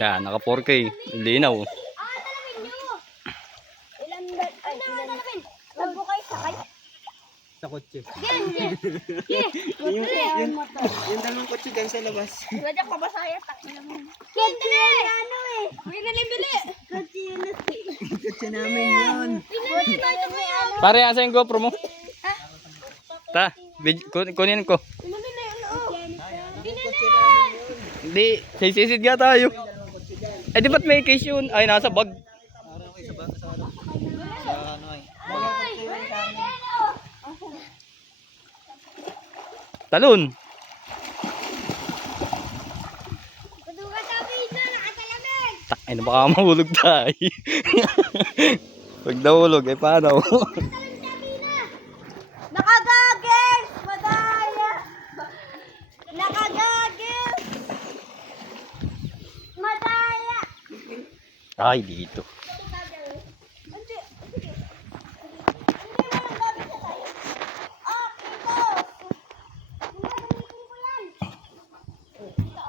Yan, naka 4K. Linaw. Huwag po kayo sakay. Sa kotse. Yung Yung kotse dyan sa labas. Radyak mabasaya. Kente na ano eh. May nalibili. Kotse namin yun. Pare, asa yung GoPro mo? Ta, kunin ko. Hindi, sisisid nga tayo. Eh, di ba't may case yun? Ay, nasa bag. Talon. Tak, ay na baka mahulog tayo. Pag nahulog, eh paano? Nakagagel! Madaya! Nakagagel! Madaya! Ay, dito. Hindi. Hindi mo lang gabi sa tayo. Ah, ito! Gagamitin ko yan. Ito.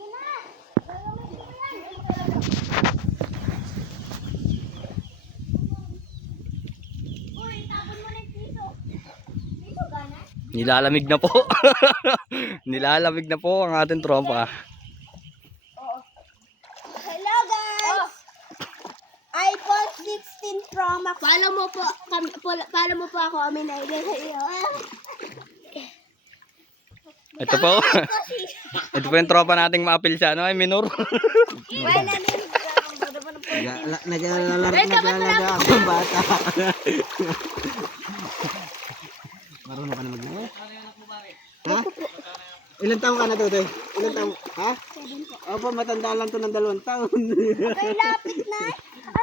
Yan na! Gagamitin ko yan. Uy, tapon mo na yung piso. Piso gana? Nilalamig na po. Nilalamig na po ang ating tropa. Hello guys! iPhone 16 Pro Max. Follow mo po ako. Amin na ilagay sa iyo. Ito po. Ito po yung tropa nating maapil sa ano ay minor. Wala na Nag-alalaga akong bata. Marunong ka na mag-inom? Ha? Ilan taong ka na to, Toy? Ilan taong? Ha? Opo, matanda lang to ng 2 taon. Okay, lapit na.